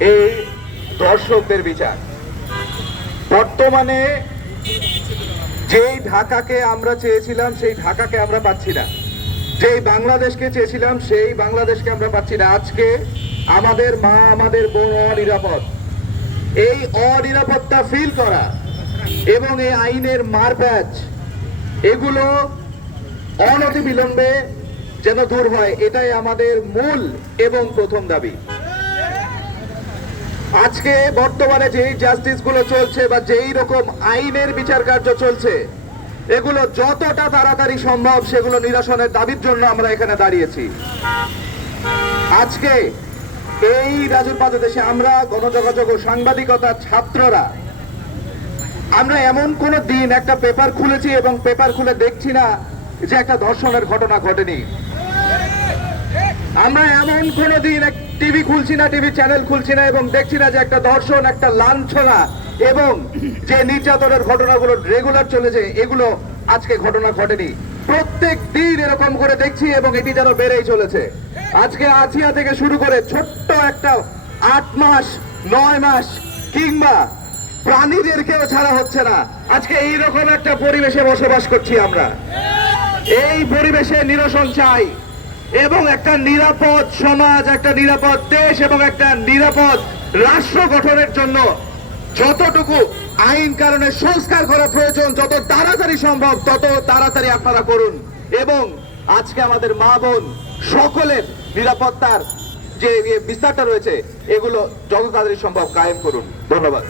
এই দর্শকদের বিচার। বর্তমানে যেই ঢাকাকে আমরা চেয়েছিলাম সেই ঢাকাকে আমরা পাচ্ছি না, যেই বাংলাদেশকে চেয়েছিলাম সেই বাংলাদেশকে আমরা পাচ্ছি না। আজকে আমাদের মা, আমাদের বোন অনিরাপদ। এই অনিরাপত্তা ফিল করা এবং এই আইনের মারপ্যাচ, এগুলো অনতিবিলম্বে যেন দূর হয়, এটাই আমাদের মূল এবং প্রথম দাবি। আজকে বর্তমানে যেই জাস্টিস গুলো চলছে বা যেই রকম আইনের বিচার কার্য চলছে, এগুলো যতটা তাড়াতাড়ি সম্ভব সেগুলো নিরসনের দাবির জন্য আমরা এখানে দাঁড়িয়েছি। আজকে এই রাজুর দেশে আমরা গণযোগাযোগ ও সাংবাদিকতা ছাত্ররা, আমরা এমন কোন দিন একটা পেপার খুলেছি এবং পেপার খুলে দেখছি না যে একটা ধর্ষণের ঘটনা ঘটেনি। আমরা এমন কোন দিন টিভি খুলছি না, টিভি চ্যানেল খুলছি না এবং দেখছি না যে একটা ধর্ষণ, একটা লাঞ্ছনা এবং যে নির্যাতনের ঘটনাগুলো রেগুলার চলেছে, এগুলো আজকে ঘটনা ঘটেনি। প্রত্যেক দিন এরকম করে দেখছি এবং এটি যেন বেড়েই চলেছে। আজকে আসিয়া থেকে শুরু করে ছোট্ট একটা 8 মাস 9 মাস কিংবা প্রাণীদেরকেও ছাড়া হচ্ছে না। আজকে এইরকম একটা পরিবেশে বসবাস করছি আমরা। এই পরিবেশে নিরসন চাই এবং একটা নিরাপদ সমাজ, একটা নিরাপদ দেশ এবং একটা নিরাপদ রাষ্ট্র গঠনের জন্য যতটুকু আইন কারণে সংস্কার করা প্রয়োজন, যত তাড়াতাড়ি সম্ভব তত তাড়াতাড়ি আপনারা করুন এবং আজকে আমাদের মা বোন সকলের নিরাপত্তার যে বিস্তারটা রয়েছে, এগুলো যত তাড়াতাড়ি সম্ভব কায়েম করুন। ধন্যবাদ।